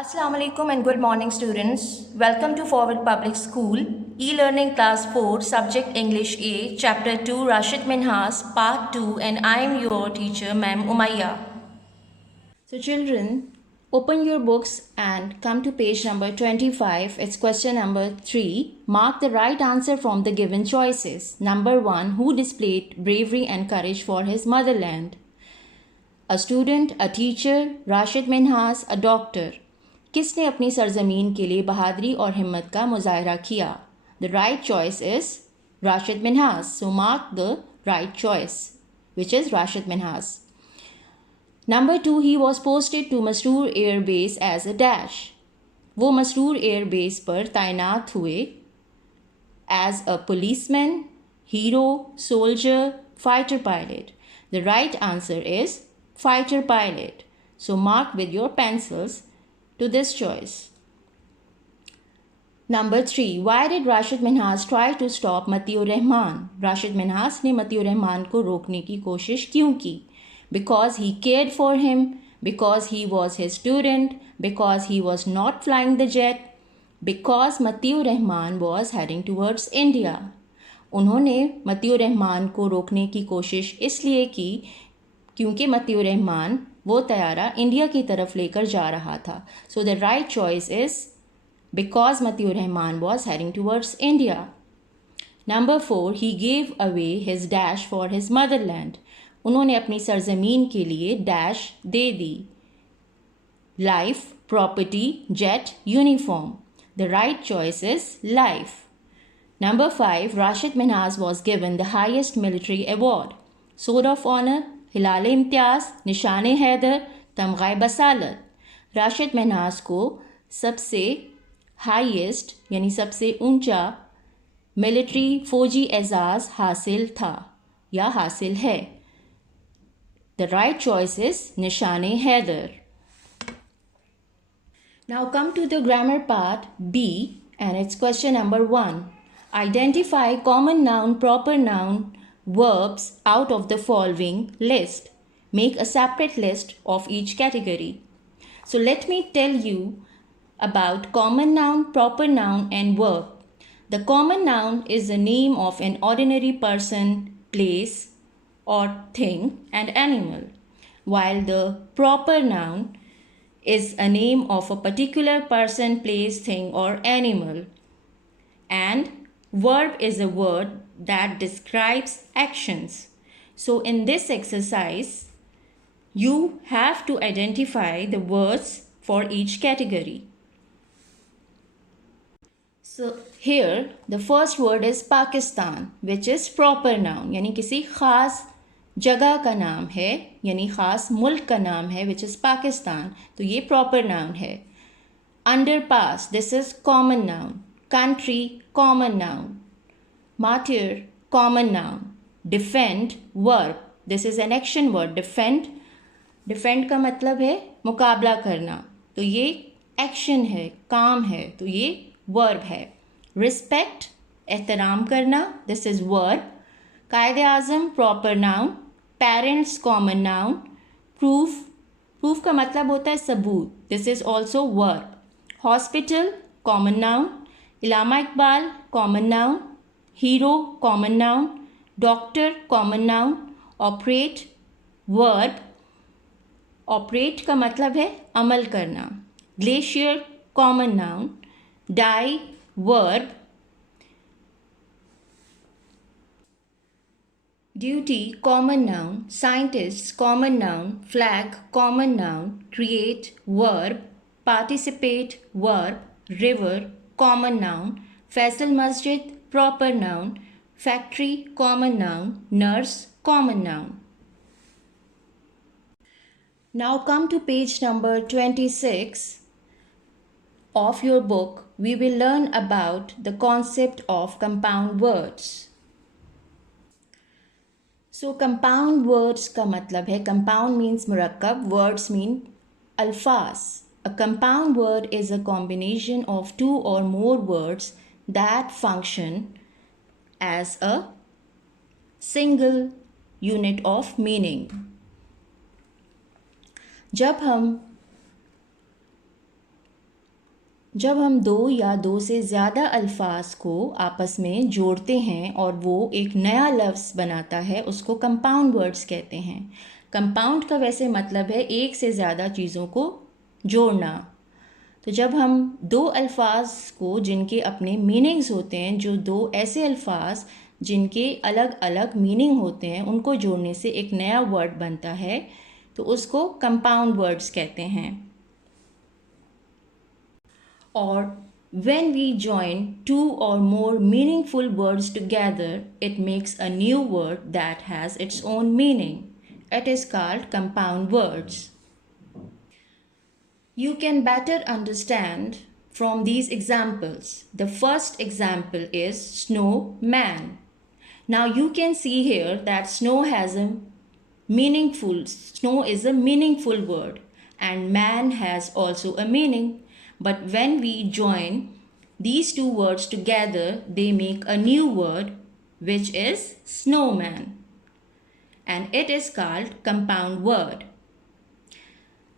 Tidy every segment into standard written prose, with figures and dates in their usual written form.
Assalamu alaikum and good morning students. Welcome to Forward Public School, e-learning class 4, subject English A, chapter 2, Rashid Minhas, part 2, and I am your teacher, Ma'am Umayya. So children, open your books and come to page number 25. It's question number 3. Mark the right answer from the given choices. Number 1, who displayed bravery and courage for his motherland? A student, a teacher, Rashid Minhas, a doctor. किसने अपनी सरजमीन के लिए बहादुरी और हिम्मत का मुजाहरा किया? The right choice is Rashid Minhas. So mark the right choice which is Rashid Minhas. Number 2, he was posted to Masroor air base as a dash. वो मसरूर एयर बेस पर तैनात हुए as a policeman, hero, soldier, fighter pilot. The right answer is fighter pilot. So mark with your pencils to this choice. Number 3, why did Rashid Minhas try to stop Matiur Rahman? Rashid Minhas ने मतियुर रहमान को रोकने की कोशिश क्यों की? Because he cared for him, because he was his student, because he was not flying the jet, because मतियुर Rahman was heading towards India. उन्होंने मतियुर रहमान को रोकने की कोशिश इसलिए की क्योंकि मतियुर रहमान वो तैयारा इंडिया की तरफ लेकर जा रहा था. So the right choice is because Matiur Rahman was heading towards India. Number 4, he gave away his dash for his motherland. उन्होंने अपनी सरजमीन के लिए डैश दे दी. Life, property, jet, uniform. The right choice is life. Number 5, Rashid Minhas was given the highest military award. Sword of Honor, हिलाल इम्तियाज़, निशान हैदर, तमग़ाए बसालत. राशिद मिन्हास को सबसे हाईएस्ट यानी सबसे ऊंचा मिलिट्री फौजी एजाज़ हासिल था या हासिल है. The right choice is Nishan Haider. Now come to the grammar part B and it's question number 1. Identify common noun, proper noun, verbs out of the following list. Make a separate list of each category. So let me tell you about common noun, proper noun and verb. The common noun is the name of an ordinary person, place or thing and animal, while the proper noun is a name of a particular person, place, thing or animal, and verb is a word that describes actions. So in this exercise, you have to identify the words for each category. So here the first word is Pakistan, which is proper noun, यानी किसी खास जगह का नाम है, यानी खास मुल्क का नाम है, which is Pakistan. तो ये proper noun है. Underpass, this is common noun. Country, common noun. Martyr, common noun. Defend, verb. This is an action word. Defend. Defend का मतलब है मुकाबला करना. तो ये एक्शन है, काम है. तो ये वर्ब है. Respect, एहतराम करना. This is verb. Quaid-e Azam, proper noun. Parents, common noun. Proof. Proof का मतलब होता है सबूत. This is also verb. Hospital, common noun. Allama Iqbal, common noun. Hero, common noun. Doctor, common noun. Operate, verb. Operate का मतलब है अमल करना. Glacier, common noun. Die, verb. Duty, common noun. Scientist, common noun. Flag, common noun. Create, verb. Participate, verb. River, common noun. Faisal Masjid, proper noun. Factory, common noun. Nurse, common noun. Now come to page number 26 of your book. We will learn about the concept of compound words. So compound words का मतलब है, compound means मुरक्कब, words mean अल्फाज. A compound word is a combination of two or more words that function as a single unit of meaning. जब हम जब हम दो या दो से ज़्यादा अल्फाज को आपस में जोड़ते हैं और वो एक नया लफ्ज़ बनाता है, उसको कंपाउंड वर्ड्स कहते हैं। कंपाउंड का वैसे मतलब है एक से ज़्यादा चीज़ों को जोड़ना। तो जब हम दो अल्फाज को जिनके अपने मीनिंग्स होते हैं, जो दो ऐसे अल्फाज जिनके अलग अलग मीनिंग होते हैं, उनको जोड़ने से एक नया वर्ड बनता है, तो उसको कंपाउंड वर्ड्स कहते हैं। Or when we join two or more meaningful words together, it makes a new word that has its own meaning. It is called compound words. You can better understand from these examples. The first example is snowman. Now you can see here that snow is a meaningful word, and man has also a meaning. But when we join these two words together, they make a new word, which is snowman, and it is called compound word.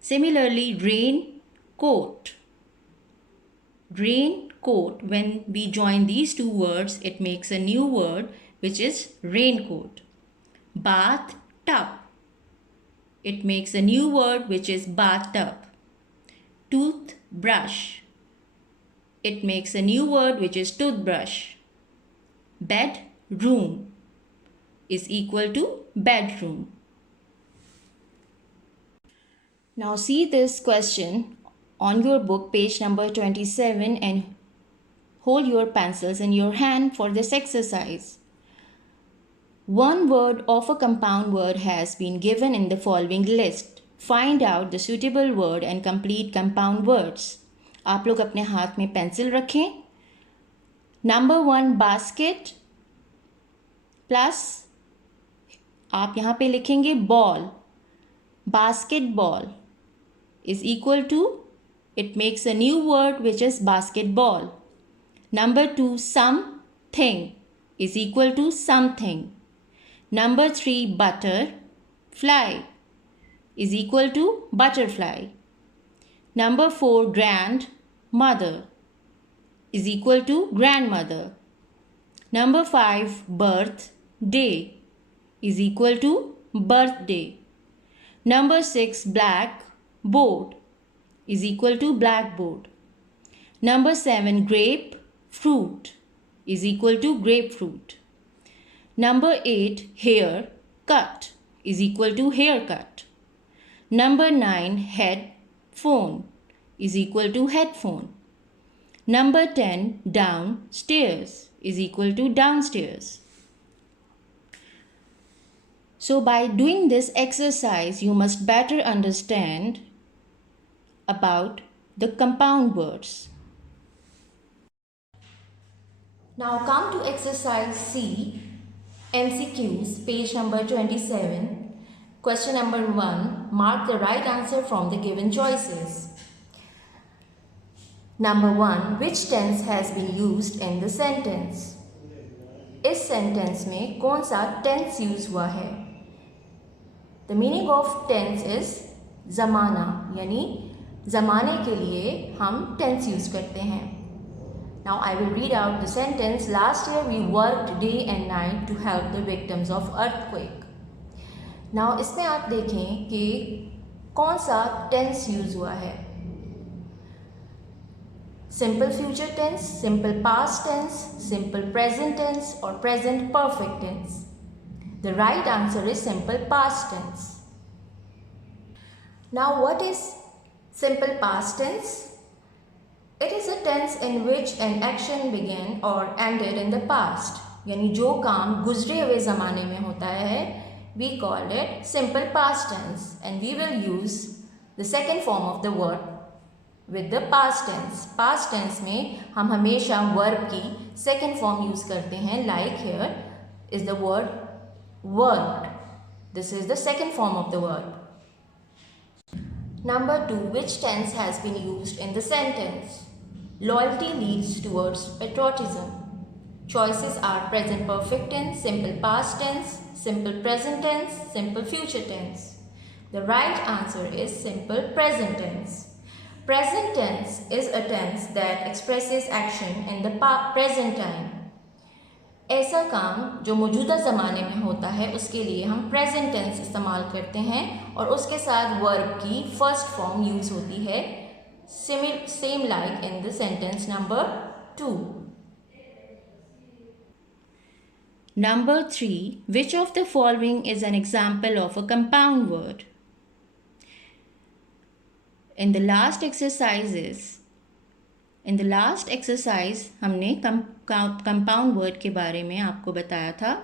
Similarly, raincoat. Raincoat, when we join these two words, it makes a new word, which is raincoat. Bathtub. It makes a new word, which is bathtub. Toothbrush. It makes a new word, which is toothbrush. Bedroom is equal to bedroom. Now see this question on your book, page number 27, and hold your pencils in your hand for this exercise. One word of a compound word has been given in the following list. Find out the suitable word and complete compound words. आप लोग अपने हाथ में pencil रखें. Number 1 basket plus आप यहाँ पे लिखेंगे ball. Basketball is equal to, it makes a new word, which is basketball. Number 2 something is equal to something. Number 3 butterfly is equal to butterfly. Number 4 grandmother is equal to grandmother. Number 5 birthday is equal to birthday. Number 6 blackboard is equal to blackboard. Number 7 grapefruit is equal to grapefruit. Number 8 haircut is equal to haircut. Number 9 headphone is equal to headphone. Number 10 downstairs is equal to downstairs. So by doing this exercise, you must better understand about the compound words. Now come to exercise C, MCQs, page number 27. Question number 1. Mark the right answer from the given choices. Number 1. Which tense has been used in the sentence? इस sentence में कौन सा tense use हुआ है? The meaning of tense is ज़माना, यानी ज़माने के लिए हम tense यूज करते हैं. Now I will read out the sentence. Last year we worked day and night to help the victims of earthquake. Now इसमें आप देखें कि कौन सा tense यूज हुआ है. Simple future tense, simple past tense, simple present tense or present perfect tense. The right answer is simple past tense. Now what is simple past tense? It is a tense in which an action began or ended in the past. यानी जो काम गुजरे हुए ज़माने में होता है, we call it simple past tense, and we will use the second form of the word with the past tense. Past tense में हम हमेशा verb की second form use करते हैं. Like here is the word worked. This is the second form of the verb. Number 2. Which tense has been used in the sentence? Loyalty leads towards patriotism. Choices are present perfect tense, simple past tense, simple present tense, simple future tense. The right answer is simple present tense. Present tense is a tense that expresses action in the present time. ऐसा काम जो मौजूदा ज़माने में होता है उसके लिए हम प्रेजेंट टेंस इस्तेमाल करते हैं और उसके साथ वर्ब की फर्स्ट फॉर्म यूज़ होती है same like in the sentence number 2. Number 3. Which of the following is an example of a compound word? In the last exercise हमने कंपाउंड वर्ड के बारे में आपको बताया था.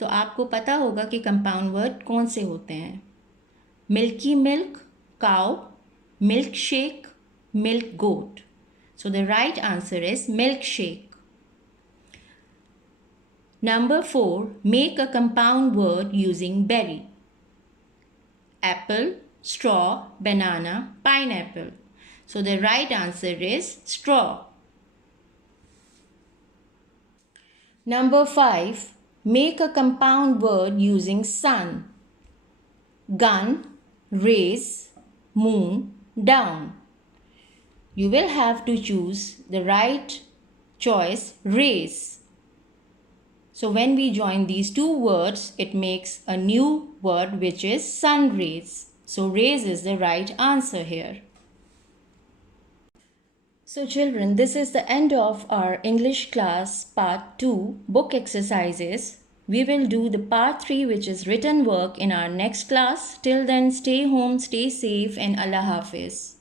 तो आपको पता होगा कि कंपाउंड वर्ड कौन से होते हैं. Milky milk, cow, milk shake, milk goat. So the right answer is milkshake. Number 4. Make a compound word using berry. Apple, straw, banana, pineapple. So the right answer is straw. Number 5. Make a compound word using sun. Gun, raise, moon, down. You will have to choose the right choice, raise. So when we join these two words, it makes a new word which is sun rays. So rays is the right answer here. So children, this is the end of our English class part 2 book exercises. We will do the part 3 which is written work in our next class. Till then, stay home, stay safe and Allah Hafiz.